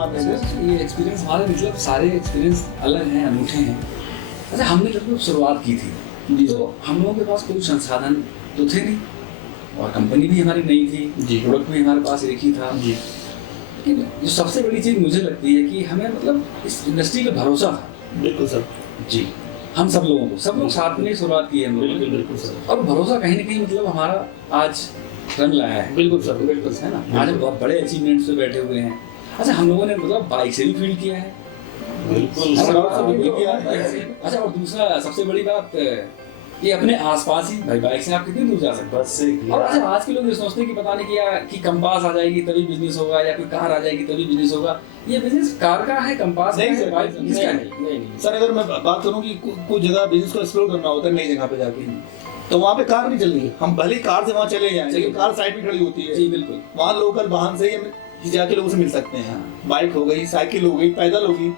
मानने से ये एक्सपीरियंस हमारे मतलब सारे एक्सपीरियंस अलग हैं, अनूठे हैं। अच्छा, हमने जब शुरुआत की थी तो हम लोगों के पास कोई संसाधन तो थे नहीं, और कंपनी भी हमारी नई थी, प्रोडक्ट भी हमारे पास एक ही था। लेकिन जो सबसे बड़ी चीज़ मुझे लगती है कि हमें मतलब इस इंडस्ट्री पे भरोसा था। बिल्कुल सर जी, हम सब लोगों को, सब लोग साथ में शुरुआत की है हम लोगों ने। बिल्कुल सर। और भरोसा कहीं ना कहीं मतलब हमारा आज रंग लाया है। बिल्कुल सर, बिल्कुल है ना, आज हम बहुत बड़े अचीवमेंट्स पे बैठे हुए हैं। अच्छा, हम लोगों ने मतलब बाइक से भी फील्ड किया है। बिल्कुल अच्छा, और दूसरा सबसे बड़ी बात ये अपने आसपास ही, भाई बाइक से आप कितनी दूर जा सकते बस से हैं। और अच्छा, आज के लोग ये सोचते हैं कि पता नहीं कि कंपास आ जाएगी तभी बिजनेस होगा, या कोई कार आ जाएगी तभी बिजनेस होगा। ये बिजनेस कार का है, कंपास नहीं का है, बाइक किसका है? नहीं सर, अगर मैं बात करूं कि कुछ जगह बिजनेस को एक्सप्लोर करना होता है नई जगह पे जाके, तो वहाँ पे कार नहीं चल रही है, हम भले ही कार से वहाँ चले जाएं, लेकिन कार साइड में खड़ी होती है। जी बिल्कुल। वहाँ लोकल वाहन से ही जाके लोगों से मिल सकते हैं। बाइक हो गई, साइकिल हो गई, पैदल होगी,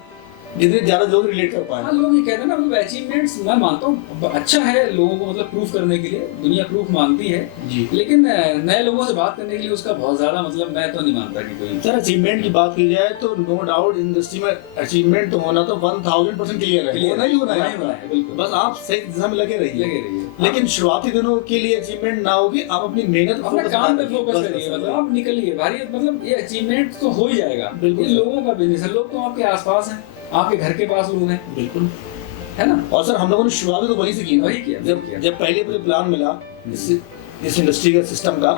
जितने ज्यादा लोग रिलेट कर पाए। हाँ, लोग ये कहते हैं ना, मतलब अचीवमेंट्स मैं मानता हूँ अच्छा है लोगों को मतलब प्रूफ करने के लिए, दुनिया प्रूफ मांगती है जी। लेकिन नए लोगों से बात करने के लिए उसका बहुत ज्यादा मतलब मैं तो नहीं मानता कि कोई। सर, अचीवमेंट की बात की जाए तो नो डाउट इंडस्ट्री में अचीवमेंट तो होना तो 1000% क्लियर है, होना ही होना है, बिल्कुल। बस आप सही दिशा में लगे रहिए। लेकिन शुरुआती दिनों के लिए अचीवमेंट ना होगी, आप अपनी मेहनत अपने काम पे फोकस करिए, मतलब आप निकलिए भारी, मतलब ये अचीवमेंट तो हो ही जाएगा। बिल्कुल, लोगों का बिजनेस है, लोग तो आपके आसपास हैं, आपके घर के पास लोग हैं। बिल्कुल, है ना। और सर हम लोगों ने शुरुआत तो वहीं से की ना, वही किया। जब पहले मुझे प्लान मिला इस इंडस्ट्री का सिस्टम का,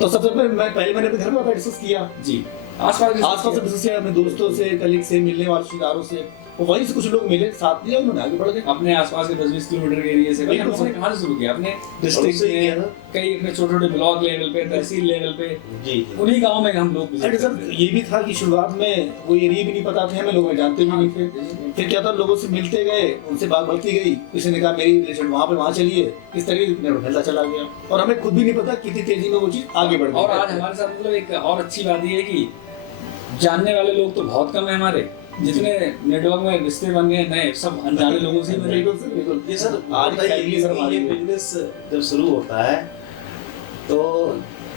तो सबसे पहले मैंने अपने घर में डिस्कस किया। जी, आसपास से डिस्कस किया, अपने दोस्तों से, कलीग से, मिलने वाले रिश्तेदारों से, और वहीं से कुछ लोग मिले, साथ दिया, उन्होंने आगे बढ़ गए। अपने आसपास के 10-20 किलोमीटर के एरिया से। हम लोगों ने कहाँ से शुरू किया? अपने डिस्ट्रिक्ट से, कई अपने छोटे-छोटे ब्लॉक लेवल पे, तहसील लेवल पे, उन्हीं गाँव में हम लोग। अरे सर, ये भी था कि शुरुआत में वो एरिया भी नहीं पता थे हमें, लोग जानते भी नहीं थे। फिर क्या था, लोगों से मिलते गए, उनसे बात बढ़ती गई, किसी ने कहा मेरी रिलेशन वहाँ चलिए, इस तरीके से फैलता चला गया, और हमें खुद भी नहीं पता कितनी तेजी में वो चीज आगे बढ़ गई। और आज हमारे साथ मतलब एक और अच्छी बात ये है कि जानने वाले लोग तो बहुत कम है हमारे, जितने नेटवर्क में रिश्ते बन गए नए, सब अनजाने लोगों से ही बने। बिल्कुल। ये सर आता है ये बिजनेस जब शुरू होता है तो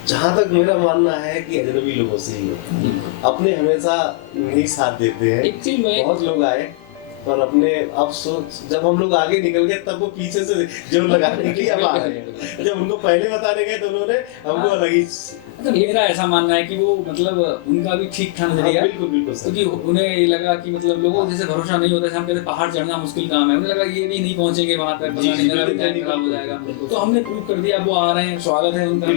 जहाँ तक मेरा मानना है कि अजनबी लोगों से ही अपने हमेशा नहीं साथ देते हैं। एक चीज में बहुत लोग आए पर अपने, अब सोच जब हम लोग आगे निकल गए तब वो पीछे से जोर लगाने के लिए अब आ रहे हैं। जब उनको पहले बताने गए तो उन्होंने हमको अलग ही। अच्छा, मेरा ऐसा मानना है कि वो मतलब उनका भी ठीक था नजरिया। बिल्कुल बिल्कुल सर। क्योंकि उन्हें ये लगा कि मतलब लोगों जैसे भरोसा नहीं होता, हम कहते पहाड़ चढ़ना मुश्किल काम है, उन्हें लगा ये भी नहीं पहुंचेंगे वहां तक, पता नहीं मेरा भी टाइम खराब हो जाएगा। तो हमने प्रूव कर दिया, वो आ रहे हैं, स्वागत है उनका,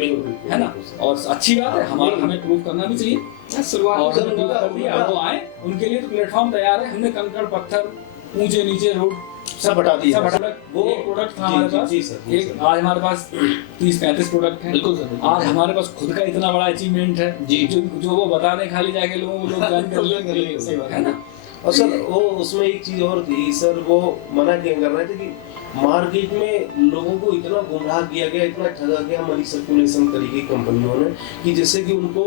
है ना। और अच्छी बात है, हमें प्रूव करना भी चाहिए। शुरुआत कर दिया, वो आए, उनके लिए तो प्लेटफॉर्म तैयार है। हमने कंकड़ पत्थर, ऊंचे नीचे रोड सब हटा दिया। वो प्रोडक्ट था हमारे पास, एक आज हमारे पास 30-35 प्रोडक्ट हैं। आज हमारे पास खुद का इतना बड़ा अचीवमेंट है जो वो बता दें, खाली जाके लोगों को लोग ज्वाइन कर लेंगे, है ना। और सर वो उसमें एक चीज और थी सर, वो मना क्या कर रहे थे कि मार्केट में लोगों को इतना गुमराह किया गया, इतना ठगा गया मनी सर्कुलेशन तरीके की कंपनियों ने, कि जैसे कि उनको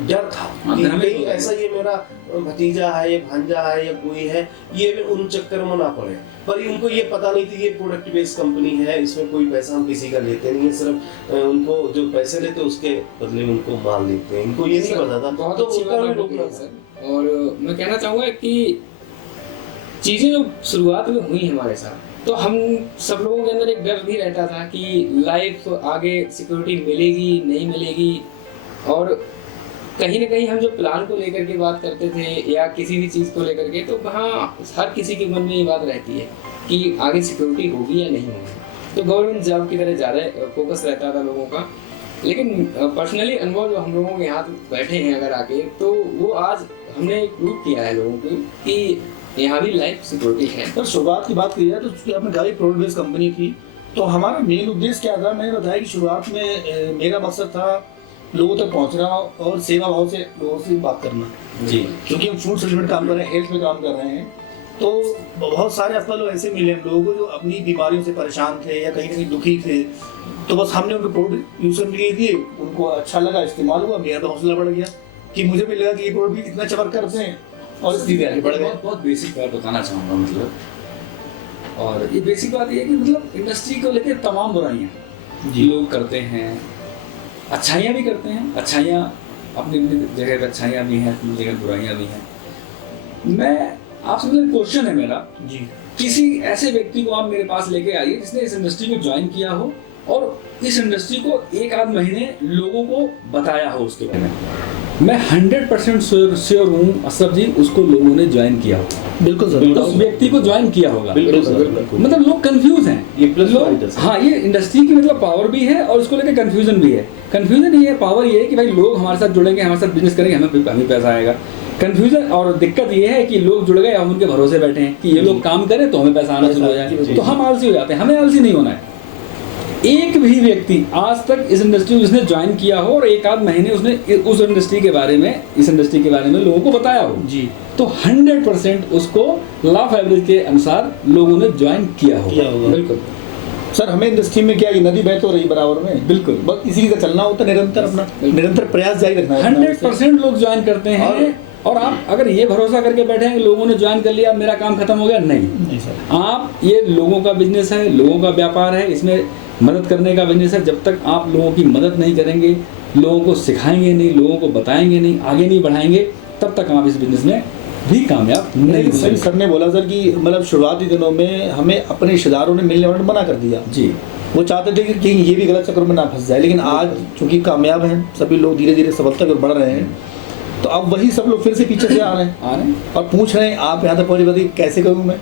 डर था कि कहीं ऐसा ये मेरा भतीजा है, ये भांजा है, या कोई है, ये भी उन चक्कर में ना पड़े। पर उनको ये पता नहीं थी ये प्रोडक्ट बेस्ड कंपनी है, इसमें कोई पैसा हम किसी का लेते नहीं है, सिर्फ उनको जो पैसे लेते हैं उसके बदले में उनको माल देते हैं। इनको ये नहीं पता था। बहुत अच्छी बात सर। और मैं कहना चाहूँगा कि चीज़ें जो शुरुआत में हुई हमारे साथ, तो हम सब लोगों के अंदर एक डर भी रहता था कि लाइफ आगे सिक्योरिटी मिलेगी नहीं मिलेगी, और कहीं ना कहीं हम जो प्लान को लेकर के बात करते थे या किसी भी चीज़ को लेकर के, तो वहाँ हर किसी के मन में ये बात रहती है कि आगे सिक्योरिटी होगी या नहीं होगी। तो गवर्नमेंट जॉब की तरह ज़्यादा फोकस रहता था लोगों का। लेकिन पर्सनली अनुभव जो हम लोगों के यहाँ बैठे हैं अगर आके, तो वो आज हमने प्रूव किया है लोगों को कि यहाँ भी लाइफ सिक्योरिटी है। तो शुरुआत की बात की जाए तो आपने कहा प्रोडक्ट बेस्ड कंपनी थी, तो हमारा मेन उद्देश्य क्या था? मैंने बताया कि शुरुआत में मेरा मकसद था लोगों तक पहुंचना और सेवा भाव से लोगों से बात करना। जी, क्योंकि हम फूड सेटलमेंट में काम कर रहे हैं, हेल्थ में काम कर रहे हैं, तो बहुत सारे अस्पताल लोग ऐसे मिले लोगों को जो अपनी बीमारियों से परेशान थे या कहीं ना कहीं दुखी थे। तो बस हमने उनको प्रोडक्ट यूज करने के दिए, उनको अच्छा लगा, इस्तेमाल हुआ, मेरा तो हौसला बढ़ गया कि मुझे भी लगा कि ये प्रोडक्ट भी इतना चमक करते हैं, और इसलिए आगे बढ़ गए। बहुत बेसिक बात बताना चाहूँगा मतलब, और ये बेसिक बात ये है कि मतलब इंडस्ट्री को लेकर तमाम बुराइयाँ लोग करते हैं, अच्छाइयाँ भी करते हैं। अच्छाइयाँ अपनी अपनी जगह पर अच्छाइयाँ भी हैं, अपनी जगह बुराइयाँ भी हैं। मैं आपसे मतलब क्वेश्चन है मेरा, जी किसी ऐसे व्यक्ति को आप मेरे पास लेके आइए जिसने इस इंडस्ट्री को ज्वाइन किया हो और इस इंडस्ट्री को एक आध महीने लोगों को बताया हो उसके बारे में। मैं 100% श्योर हूँ असरफ जी, उसको लोगों ने ज्वाइन किया होगा। बिल्कुल सर, उस व्यक्ति को ज्वाइन किया होगा। बिल्कुल सर, बिल्कुल। मतलब लोग कंफ्यूज हैं, ये प्लस लोग, पॉइंट है सर। हाँ, ये इंडस्ट्री की मतलब पावर भी है और उसको लेकर कंफ्यूजन भी है। कंफ्यूजन ये है, पावर ये है कि भाई लोग हमारे साथ जुड़ेंगे, हमारे साथ बिजनेस करेंगे, हमें पैसा आएगा। कंफ्यूजन और दिक्कत ये है कि लोग जुड़ गए, हम उनके भरोसे बैठे हैं कि ये लोग काम करें तो हमें पैसा आना शुरू हो जाए, तो हम आलसी हो जाते हैं। हमें आलसी नहीं होना है। एक भी व्यक्ति आज तक इस इंडस्ट्री में उसने ज्वाइन किया हो और एक आध महीने उसने उस इंडस्ट्री के बारे में, इस इंडस्ट्री के बारे में लोगों को बताया हो जी, तो 100% उसको लॉ ऑफ एवरेज के अनुसार लोगों ने ज्वाइन किया होगा। बिल्कुल सर। हमें इंडस्ट्री में क्या, ये नदी बह तो रही बराबर में, बिल्कुल, बस इसी का चलना होता है, निरंतर अपना निरंतर प्रयास जारी रखना है। 100% लोग ज्वाइन करते हैं। और आप अगर ये भरोसा करके बैठे हैं कि लोगों ने ज्वाइन कर लिया, मेरा काम खत्म हो गया, नहीं सर। आप, ये लोगों का बिजनेस है, लोगों का व्यापार है, इसमें मदद करने का बिजनेस है। जब तक आप लोगों की मदद नहीं करेंगे, लोगों को सिखाएंगे नहीं, लोगों को बताएंगे नहीं, आगे नहीं बढ़ाएंगे, तब तक आप इस बिजनेस में भी कामयाब नहीं सही। सर ने बोला सर कि मतलब शुरुआती दिनों में हमें अपने रिश्तेदारों ने मिलने वाले मना कर दिया जी। वो चाहते थे कि ये भी गलत चक्कर में ना फंस जाए, लेकिन आज चूंकि कामयाब हैं सभी लोग, धीरे धीरे सफलता की ओर बढ़ रहे हैं, तो अब वही सब लोग फिर से पीछे से आ रहे हैं और पूछ रहे हैं आप यहाँ तक पहुँचे, बताइए कैसे करूँ मैं।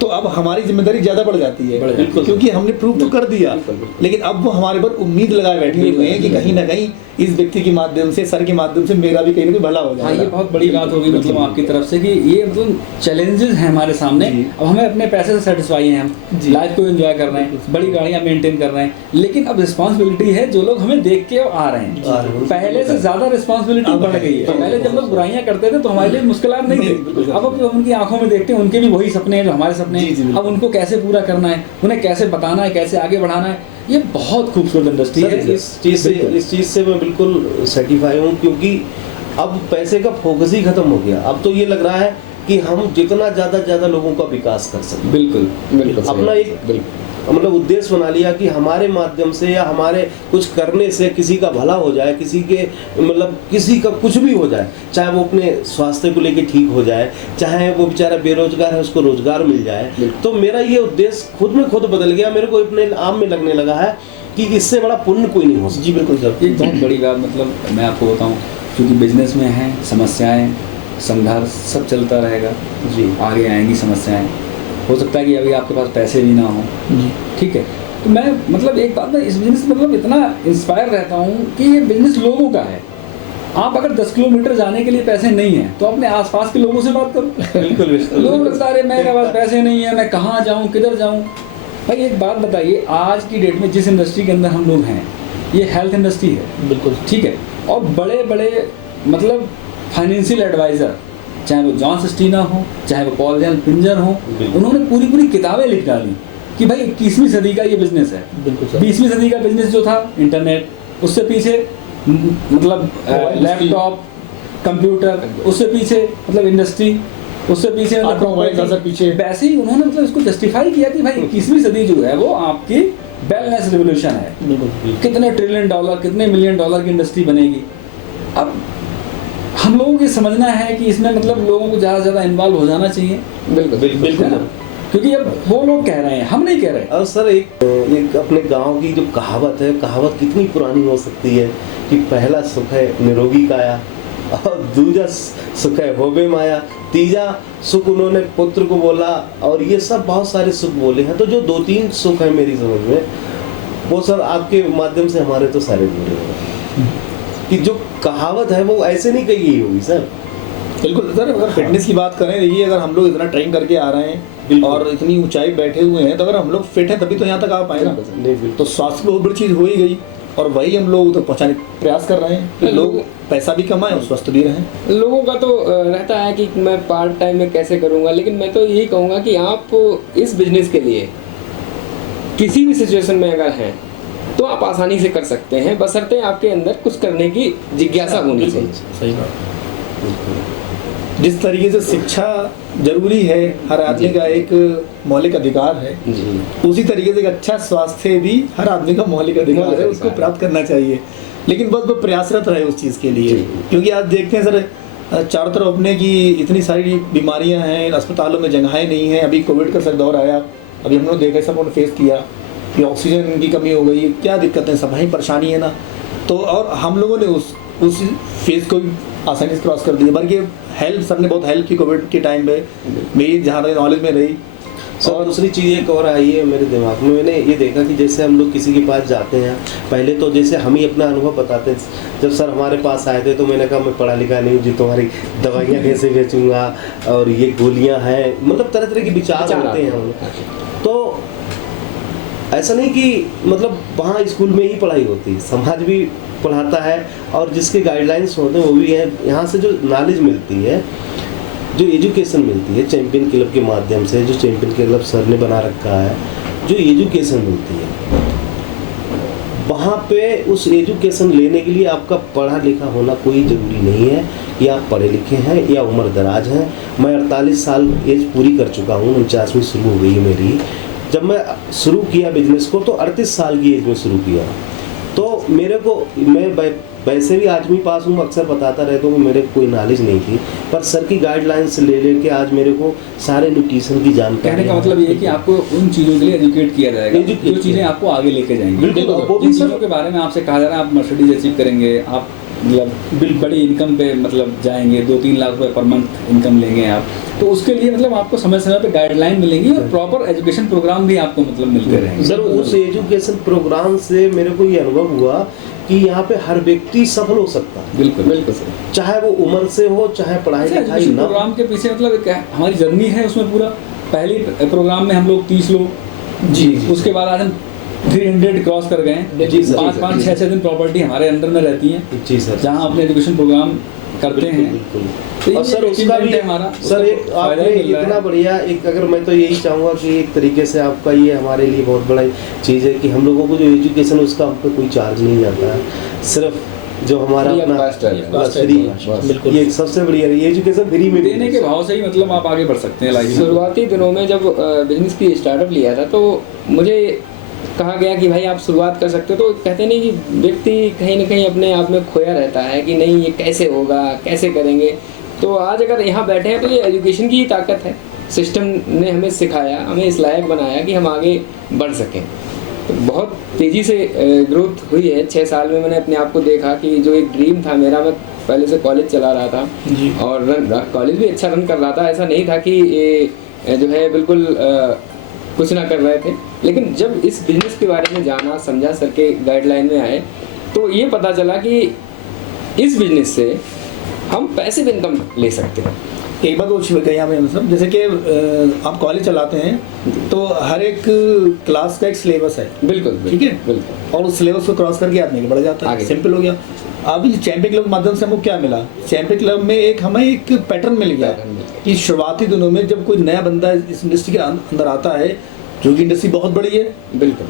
तो अब हमारी जिम्मेदारी ज़्यादा बढ़ जाती है, बिल्कुल, क्योंकि हमने प्रूव तो कर दिया, लेकिन अब वो हमारे पर उम्मीद लगाए बैठे हुए हैं कि कहीं ना कहीं इस व्यक्ति के माध्यम से, सर के माध्यम से मेरा भी कहीं ना कहीं भला हो जाए। हाँ, ये बहुत बड़ी बात होगी मतलब आपकी तरफ से कि ये मतलब चैलेंजेस हैं हमारे सामने। अब हमें अपने पैसे से सेटिस्फाई हैं, हम लाइफ को एंजॉय कर रहे हैं, बड़ी गाड़ियाँ मेंटेन कर रहे हैं, लेकिन अब रिस्पॉन्सिबिलिटी है, जो लोग हमें देख के आ रहे हैं, पहले से ज़्यादा रिस्पॉन्सिबिलिटी बढ़ गई है। पहले जब लोग बुराइयाँ करते थे तो हमारे लिए मुश्किलात नहीं थी, अब उनकी आंखों में देखते हैं, उनके भी वही सपने हैं जो हमारे सपने हैं। अब उनको कैसे पूरा करना है, उन्हें कैसे बताना है, कैसे आगे बढ़ाना है, ये बहुत खूबसूरत इंडस्ट्री है। इस चीज़ से मैं बिल्कुल सेटिस्फाई हूँ, क्योंकि अब पैसे का फोकस ही खत्म हो गया। अब तो ये लग रहा है कि हम जितना ज़्यादा लोगों का विकास कर सकते, बिल्कुल बिल्कुल अपना एक मतलब उद्देश्य बना लिया कि हमारे माध्यम से या हमारे कुछ करने से किसी का भला हो जाए, किसी के मतलब किसी का कुछ भी हो जाए, चाहे वो अपने स्वास्थ्य को लेके ठीक हो जाए, चाहे वो बेचारा बेरोजगार है उसको रोजगार मिल जाए। तो मेरा ये उद्देश्य खुद में खुद बदल गया, मेरे को अपने आम में लगने लगा है कि इससे बड़ा पुण्य कोई नहीं हो सकता। जी बिल्कुल सर, एक बहुत बड़ी बात, मतलब मैं आपको बताऊं, क्योंकि बिजनेस में हैं समस्याएं, संघर्ष सब चलता रहेगा जी, आगे आएंगी समस्याएं। हो सकता है कि अभी आपके पास पैसे भी ना हो, ठीक है, तो मैं मतलब एक बात, मैं इस बिजनेस मतलब इतना इंस्पायर रहता हूँ कि ये बिजनेस लोगों का है। आप अगर 10 किलोमीटर जाने के लिए पैसे नहीं है तो अपने आसपास के लोगों से बात करो। बिल्कुल लोग लगता है मेरे पास पैसे नहीं है, मैं कहाँ जाऊँ, किधर जाऊँ। भाई एक बात बताइए, आज की डेट में जिस इंडस्ट्री के अंदर हम लोग हैं, ये हेल्थ इंडस्ट्री है, बिल्कुल ठीक है, और बड़े बड़े मतलब फाइनेंशियल एडवाइज़र, चाहे वो जॉन सस्टीना हो, चाहे वो पॉल जैन पिंजर हो, उन्होंने पूरी किताबें लिख डाली कि भाई 21वीं सदी का ये बिजनेस है। 20वीं सदी का बिजनेस जो था इंटरनेट, उससे पीछे मतलब लैपटॉप, कंप्यूटर, उससे पीछे मतलब इंडस्ट्री, उससे पीछे पीछे, वैसे ही उन्होंने मतलब इसको जस्टिफाई किया कि भाई 21वीं सदी जो है वो आपकी वेलनेस रिवोल्यूशन है, कितने ट्रिलियन डॉलर, कितने मिलियन डॉलर की इंडस्ट्री बनेगी। अब हम लोगों को समझना है कि इसमें मतलब लोगों को ज़्यादा से ज़्यादा इन्वॉल्व हो जाना चाहिए। बिल्कुल, क्योंकि अब वो लोग कह रहे हैं, हम नहीं कह रहे। और सर एक अपने गांव की जो कहावत है, कहावत कितनी पुरानी हो सकती है कि पहला सुख है निरोगी काया और दूजा सुख है होबे माया, तीजा सुख उन्होंने पुत्र को बोला, और ये सब बहुत सारे सुख बोले हैं। तो जो 2-3 सुख है मेरी समझ में, वो सर आपके माध्यम से हमारे तो सारे जुड़े हुए कि जो कहावत है वो ऐसे नहीं कही गई होगी सर। बिल्कुल सर, अगर फिटनेस की बात करें, देखिए अगर हम लोग इतना ट्रेन करके आ रहे हैं और इतनी ऊंचाई बैठे हुए हैं, तो अगर हम लोग फिट हैं तभी तो यहाँ तक आ पाए ना। तो स्वास्थ्य बहुत बड़ी चीज़ हो ही गई, और वही हम लोग तो पहुँचाने का प्रयास कर रहे हैं कि लोग पैसा भी कमाएं और स्वस्थ भी रहें। लोगों का तो रहता है कि मैं पार्ट टाइम में कैसे करूँगा, लेकिन मैं तो यही कहूँगा कि आप इस बिजनेस के लिए किसी भी सिचुएशन में अगर हैं तो आप आसानी से कर सकते हैं, बशर्ते आपके अंदर कुछ करने की जिज्ञासा होनी चाहिए। सही बात। जिस तरीके से शिक्षा जरूरी है, हर आदमी का एक मौलिक अधिकार है, उसी तरीके से एक अच्छा स्वास्थ्य भी हर आदमी का मौलिक अधिकार है, उसको प्राप्त करना चाहिए। लेकिन बस वो प्रयासरत रहे उस चीज़ के लिए, क्योंकि आज देखते हैं सर, चारों तरफ अपने की इतनी सारी बीमारियां हैं, अस्पतालों में जगहें नहीं हैं। अभी कोविड का सर दौर आया, अभी हम लोग देखा, सब लोगों ने फेस किया कि ऑक्सीजन की कमी हो गई, क्या दिक्कतें, सब ही परेशानी है ना। तो और हम लोगों ने उस फेज को भी आसानी से क्रॉस कर दिया। बल्कि हेल्प, सर ने बहुत हेल्प की कोविड के टाइम पे, मेरी जहाँ तक नॉलेज में रही। और दूसरी चीज़ एक और आई है मेरे दिमाग में, मैंने ये देखा कि जैसे हम लोग किसी के पास जाते हैं, पहले तो जैसे हम ही अपना अनुभव बताते हैं। जब सर हमारे पास आए थे तो मैंने कहा मैं पढ़ा लिखा नहीं हूँ जी, तुम्हारी दवाइयाँ कैसे बेचूंगा, और ये गोलियाँ हैं, मतलब तरह तरह के विचार होते हैं। तो ऐसा नहीं कि मतलब वहाँ स्कूल में ही पढ़ाई होती है, समाज भी पढ़ाता है, और जिसके गाइडलाइंस होते हैं वो भी है। यहाँ से जो नॉलेज मिलती है, जो एजुकेशन मिलती है चैंपियन क्लब के माध्यम से, जो चैंपियन क्लब सर ने बना रखा है, जो एजुकेशन मिलती है वहाँ पे, उस एजुकेशन लेने के लिए आपका पढ़ा लिखा होना कोई ज़रूरी नहीं है कि आप पढ़े लिखे हैं या उम्र दराज हैं। मैं 48 साल एज पूरी कर चुका हूँ, 49वीं शुरू हो गई है मेरी। जब मैं शुरू किया बिजनेस को तो 38 साल की एज में शुरू किया। तो मेरे को, मैं वैसे भी 8वीं पास हूँ, अक्सर बताता रहता हूँ कि मेरे को कोई नॉलेज नहीं थी, पर सर की गाइडलाइंस ले लेके आज मेरे को सारे न्यूट्रिशन की जानकारी। कहने का मतलब ये है कि आपको उन चीज़ों के लिए एजुकेट किया जाएगा, जो चीज़ें आपको आगे लेके जाएंगी। बिल्कुल, जिन चीज़ों के बारे में आपसे कहा जा रहा है आप मर्सिडीज अचीव करेंगे, आप मतलब बड़ी इनकम पे मतलब जाएंगे, 2-3 लाख रुपए पर मंथ इनकम लेंगे आप, तो उसके लिए मतलब आपको समय समय पे गाइडलाइन मिलेंगी और प्रॉपर एजुकेशन प्रोग्राम भी आपको मतलब मिलते रहेंगे। सर उस एजुकेशन प्रोग्राम से मेरे को ये अनुभव हुआ कि यहाँ पे हर व्यक्ति सफल हो सकता है। बिल्कुल बिल्कुल सर, चाहे वो उम्र से हो, चाहे पढ़ाई लिखाई ना। प्रोग्राम के पीछे मतलब क्या हमारी जर्नी है, उसमें पूरा पहले प्रोग्राम में हम लोग 30 लोग जी, उसके बाद आज हम 300 क्रॉस कर गए हैं। 5-5, 6-6 दिन प्रॉपर्टी हमारे अंडर में रहती है जी सर, जहाँ अपने एजुकेशन प्रोग्राम करते हैं। और सर उसका भी हमारा सर एक आपने इतना बढ़िया एक, अगर मैं तो यही चाहूँगा कि एक तरीके से आपका ये हमारे लिए बहुत बड़ा चीज़ है कि हम लोगों को जो एजुकेशन उसका हम पे कोई चार्ज नहीं जाता है, सिर्फ जो हमारा अपना फ्री, बिल्कुल ये सबसे बढ़िया है, एजुकेशन फ्री में देने के भाव से ही मतलब आप आगे बढ़ सकते हैं लाइफ में। शुरुआती दिनों में जब बिजनेस की स्टार्टअप लिया था तो मुझे कहा गया कि भाई आप शुरुआत कर सकते हो, तो कहते नहीं कि व्यक्ति कहीं ना कहीं अपने आप में खोया रहता है कि नहीं ये कैसे होगा, कैसे करेंगे। तो आज अगर यहाँ बैठे हैं तो ये एजुकेशन की ही ताकत है। सिस्टम ने हमें सिखाया, हमें इस लायक बनाया कि हम आगे बढ़ सकें। तो बहुत तेज़ी से ग्रोथ हुई है। 6 साल में मैंने अपने आप को देखा कि जो एक ड्रीम था मेरा, मैं पहले से कॉलेज चला रहा था जी, और कॉलेज भी अच्छा रन कर रहा था। ऐसा नहीं था कि ये जो है बिल्कुल कुछ ना कर रहे थे, लेकिन जब इस बिजनेस के बारे में जाना समझा, सर के गाइडलाइन में आए, तो ये पता चला कि इस बिजनेस से हम पैसिव इनकम ले सकते हैं। एक बात और कही हमें, मतलब जैसे कि आप कॉलेज चलाते हैं तो हर एक क्लास का एक सिलेबस है, बिल्कुल ठीक है, बिल्कुल, और उस सिलेबस को क्रॉस करके आदमी बढ़ जाता है, सिंपल हो गया। अभी चैंपियन क्लब के माध्यम से हमको क्या मिला, चैंपियन क्लब में हमें एक पैटर्न मिल गया कि शुरुआती दिनों में जब कोई नया बंदा इस इंडस्ट्री के अंदर आता है, जो कि इंडस्ट्री बहुत बड़ी है, बिल्कुल,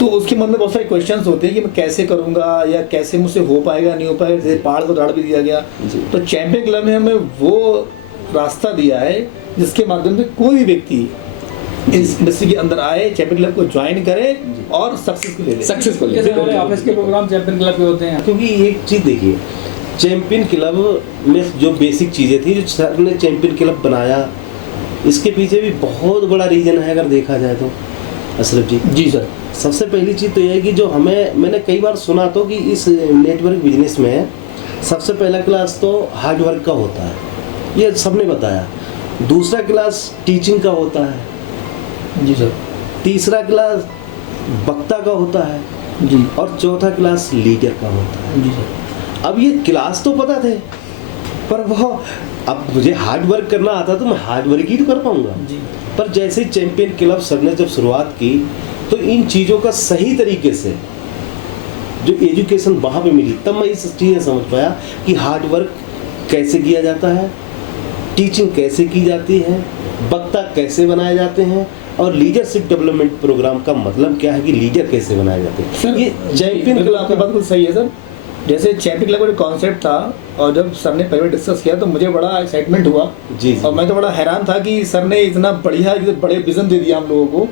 तो उसके मन में बहुत सारे क्वेश्चंस होते हैं कि मैं कैसे करूंगा या कैसे मुझसे हो पाएगा नहीं हो पाएगा। जैसे पहाड़ को दाढ़ भी दिया गया, तो चैंपियन क्लब ने हमें वो रास्ता दिया है जिसके माध्यम से कोई भी व्यक्ति इस इंडस्ट्री के अंदर आए, चैंपियन क्लब को ज्वाइन करे और सक्सेसफुल ले। ऑफिस के प्रोग्राम चैंपियन क्लब के होते हैं, क्योंकि एक चीज़ देखिए, चैंपियन क्लब में जो बेसिक चीज़ें थी, जो सर ने चैंपियन क्लब बनाया, इसके पीछे भी बहुत बड़ा रीज़न है अगर देखा जाए तो अशरफ जी। जी सर, सबसे पहली चीज़ तो यह है कि जो मैंने कई बार सुना तो कि इस नेटवर्क बिजनेस में सबसे पहला क्लास तो हार्ड वर्क का होता है, ये सबने बताया। दूसरा क्लास टीचिंग का होता है जी सर, तीसरा क्लास वक्ता का होता है जी, और चौथा क्लास लीडर का होता है जी सर। अब ये क्लास तो पता थे, पर वो अब मुझे हार्ड वर्क करना आता तो मैं हार्ड वर्क ही तो कर पाऊंगा जी। पर जैसे चैंपियन क्लब सर ने जब शुरुआत की तो इन चीज़ों का सही तरीके से जो एजुकेशन वहाँ पे मिली, तब मैं इस चीज़ें समझ पाया कि हार्ड वर्क कैसे किया जाता है, टीचिंग कैसे की जाती है, वक्ता कैसे बनाए जाते हैं, और लीडरशिप डेवलपमेंट प्रोग्राम का मतलब क्या है कि लीडर कैसे बनाए जाते हैं। ये चैंपियन क्लब आपकी बात बिल्कुल सही है सर। जैसे चैंपियन क्लब का जो कॉन्सेप्ट था और जब सर ने पहले डिस्कस किया तो मुझे बड़ा एक्साइटमेंट हुआ जी, और मैं तो बड़ा हैरान था कि सर ने इतना बढ़िया बड़े विजन दे दिया हम लोगों को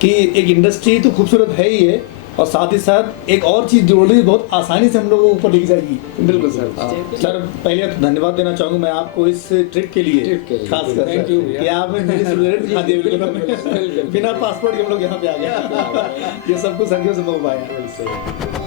कि एक इंडस्ट्री तो खूबसूरत है ही है, और साथ ही साथ एक और चीज़ जोड़ ली बहुत आसानी से हम लोगों को ऊपर लिखी जाएगी। बिल्कुल सर। सर पहले तो धन्यवाद देना चाहूँगा मैं आपको इस ट्रिप के लिए, खास कर Thank you भैया। कि आपने मेरे स्टूडेंट दिखा दिया बिल्कुल बिना पासपोर्ट के हम लोग यहाँ पे आ गए। ये सब कुछ संख्या से हो पाया।